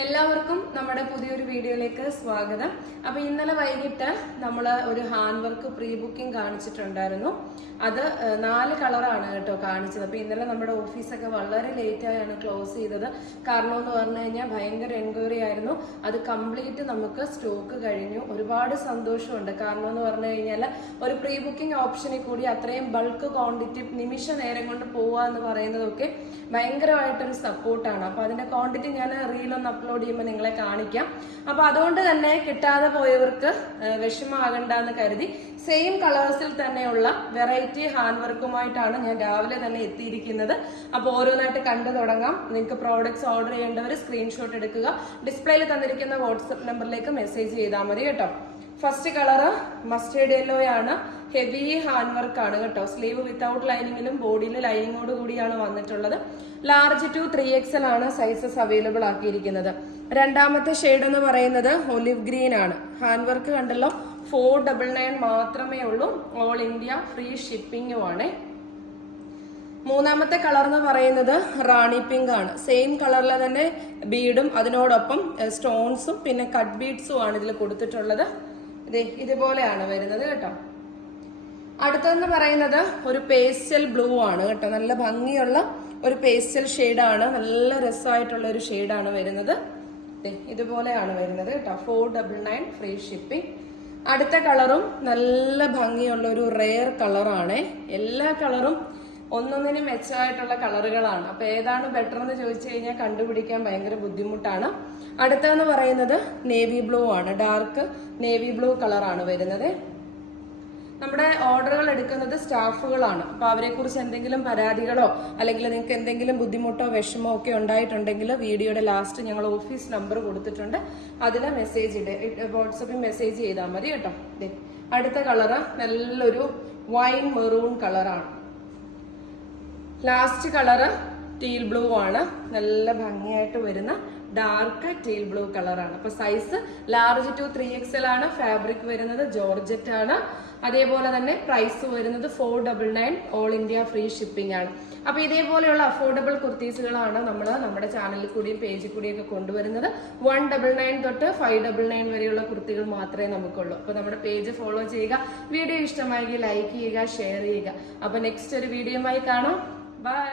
എല്ലാവർക്കും നമ്മുടെ പുതിയൊരു വീഡിയോയിലേക്ക് സ്വാഗതം. അപ്പൊ ഇന്നലെ വൈകിട്ട് നമ്മൾ ഒരു ഹാൻഡ് വർക്ക് പ്രീ ബുക്കിംഗ് കാണിച്ചിട്ടുണ്ടായിരുന്നു. അത് 4 കളറാണ് കേട്ടോ കാണിച്ചത്. അപ്പൊ ഇന്നലെ നമ്മുടെ ഓഫീസൊക്കെ വളരെ ലേറ്റ് ആയാണ് ക്ലോസ് ചെയ്തത്. കാരണം എന്ന് പറഞ്ഞു കഴിഞ്ഞാൽ ഭയങ്കര എൻക്വയറി ആയിരുന്നു. അത് കംപ്ലീറ്റ് നമുക്ക് സ്റ്റോക്ക് കഴിഞ്ഞു. ഒരുപാട് സന്തോഷമുണ്ട്. കാരണം എന്ന് പറഞ്ഞു കഴിഞ്ഞാൽ ഒരു പ്രീ ബുക്കിംഗ് ഓപ്ഷനിൽ കൂടി അത്രയും ബൾക്ക് ക്വാണ്ടിറ്റി നിമിഷ നേരം കൊണ്ട് പോവുക എന്ന് പറയുന്നതൊക്കെ ഭയങ്കരമായിട്ടൊരു സപ്പോർട്ടാണ്. അപ്പൊ അതിന്റെ ക്വാണ്ടിറ്റി ഞാൻ റീലൊന്ന് അപ്ലോഡ് ചെയ്യുമ്പോൾ നിങ്ങളെ കാണിക്കാം. അപ്പൊ അതുകൊണ്ട് തന്നെ കിട്ടാതെ പോയവർക്ക് വിഷമമാകണ്ടെന്ന് കരുതി സെയിം കളേഴ്സിൽ തന്നെയുള്ള വെറൈറ്റി ഹാൻഡ് വർക്കുമായിട്ടാണ് ഞാൻ രാവിലെ തന്നെ എത്തിയിരിക്കുന്നത്. അപ്പൊ ഓരോന്നായിട്ട് കണ്ടു തുടങ്ങാം. നിങ്ങൾക്ക് പ്രോഡക്ട്സ് ഓർഡർ ചെയ്യേണ്ടവർ സ്ക്രീൻഷോട്ട് എടുക്കുക. ഡിസ്പ്ലേയിൽ തന്നിരിക്കുന്ന വാട്സ്ആപ്പ് നമ്പറിലേക്ക് മെസ്സേജ് ചെയ്താൽ മതി കേട്ടോ. ഫസ്റ്റ് കളറ് മസ്റ്റേർഡ് യെല്ലോ ആണ്. ഹെവി ഹാൻഡ് വർക്ക് ആണ് കേട്ടോ. സ്ലീവ് വിത്തൗട്ട് ലൈനിങ്ങിലും ബോഡിയിൽ ലൈനിങ്ങോട് കൂടിയാണ് വന്നിട്ടുള്ളത്. ലാർജ് ടു 3XL ആണ് സൈസസ് അവൈലബിൾ ആക്കിയിരിക്കുന്നത്. രണ്ടാമത്തെ ഷെയ്ഡ് എന്ന് പറയുന്നത് ഒലിവ് ഗ്രീൻ ആണ്. ഹാൻഡ് വർക്ക് കണ്ടല്ലോ. 499 മാത്രമേ ഉള്ളൂ. ഓൾ ഇന്ത്യ ഫ്രീ ഷിപ്പിംഗും ആണ്. മൂന്നാമത്തെ കളർ എന്ന് പറയുന്നത് റാണി പിങ്ക് ആണ്. സെയിം കളറിലെ തന്നെ ബീഡും അതിനോടൊപ്പം സ്റ്റോൺസും പിന്നെ കട്ട് ബീഡ്സും ആണ് ഇതിൽ കൊടുത്തിട്ടുള്ളത്. ഇതുപോലെയാണ് വരുന്നത് കേട്ടോ. അടുത്തെന്ന് പറയുന്നത് ഒരു പേസ്റ്റൽ ബ്ലൂ ആണ് കേട്ടോ. നല്ല ഭംഗിയുള്ള ഒരു പേസ്റ്റൽ ഷെയ്ഡാണ്. നല്ല രസമായിട്ടുള്ള ഒരു ഷെയ്ഡാണ് വരുന്നത്. ഇതുപോലെയാണ് വരുന്നത് കേട്ടോ. 499 ഫ്രീ ഷിപ്പിംഗ്. അടുത്ത കളറും നല്ല ഭംഗിയുള്ള ഒരു റെയർ കളറാണ്. എല്ലാ കളറും ഒന്നൊന്നിനും മെച്ചമായിട്ടുള്ള കളറുകളാണ്. അപ്പൊ ഏതാണ് ബെറ്റർ എന്ന് ചോദിച്ചു കഴിഞ്ഞാൽ കണ്ടുപിടിക്കാൻ ഭയങ്കര ബുദ്ധിമുട്ടാണ്. അടുത്തെന്ന് പറയുന്നത് നേവി ബ്ലൂ ആണ്. ഡാർക്ക് നേവി ബ്ലൂ കളറാണ് വരുന്നത്. നമ്മുടെ ഓർഡറുകൾ എടുക്കുന്നത് സ്റ്റാഫുകളാണ്. അപ്പൊ അവരെ കുറിച്ച് എന്തെങ്കിലും പരാതികളോ അല്ലെങ്കിൽ നിങ്ങൾക്ക് എന്തെങ്കിലും ബുദ്ധിമുട്ടോ വിഷമോ ഒക്കെ ഉണ്ടായിട്ടുണ്ടെങ്കിൽ വീഡിയോയുടെ ലാസ്റ്റ് ഞങ്ങൾ ഓഫീസ് നമ്പർ കൊടുത്തിട്ടുണ്ട്. അതിൽ വാട്സപ്പിൽ മെസ്സേജ് ചെയ്താൽ മതി കേട്ടോ. അടുത്ത കളറ് നല്ലൊരു വൈൻ മെറൂൺ കളറാണ്. ലാസ്റ്റ് കളറ് ടീൽ ബ്ലൂ ആണ്. നല്ല ഭംഗിയായിട്ട് വരുന്ന ഡാർക്ക് ടീൽ ബ്ലൂ കളറാണ്. അപ്പൊ സൈസ് ലാർജ് ടു 3XL ആണ്. ഫാബ്രിക് വരുന്നത് ജോർജറ്റ് ആണ്. അതേപോലെ തന്നെ പ്രൈസ് വരുന്നത് 499 ഓൾ ഇന്ത്യ ഫ്രീ ഷിപ്പിംഗ് ആണ്. അപ്പൊ ഇതേപോലെയുള്ള അഫോർഡബിൾ കുർത്തീസുകളാണ് നമ്മൾ നമ്മുടെ ചാനലിൽ കൂടിയും പേജിൽ കൂടിയൊക്കെ കൊണ്ടുവരുന്നത്. 199 തൊട്ട് 599 വരെയുള്ള കുർത്തികൾ മാത്രമേ നമുക്കുള്ളൂ. അപ്പൊ നമ്മുടെ പേജ് ഫോളോ ചെയ്യുക. വീഡിയോ ഇഷ്ടമായെങ്കിൽ ലൈക്ക് ചെയ്യുക, ഷെയർ ചെയ്യുക. അപ്പൊ നെക്സ്റ്റ് ഒരു വീഡിയോയുമായി കാണാം. ബൈ.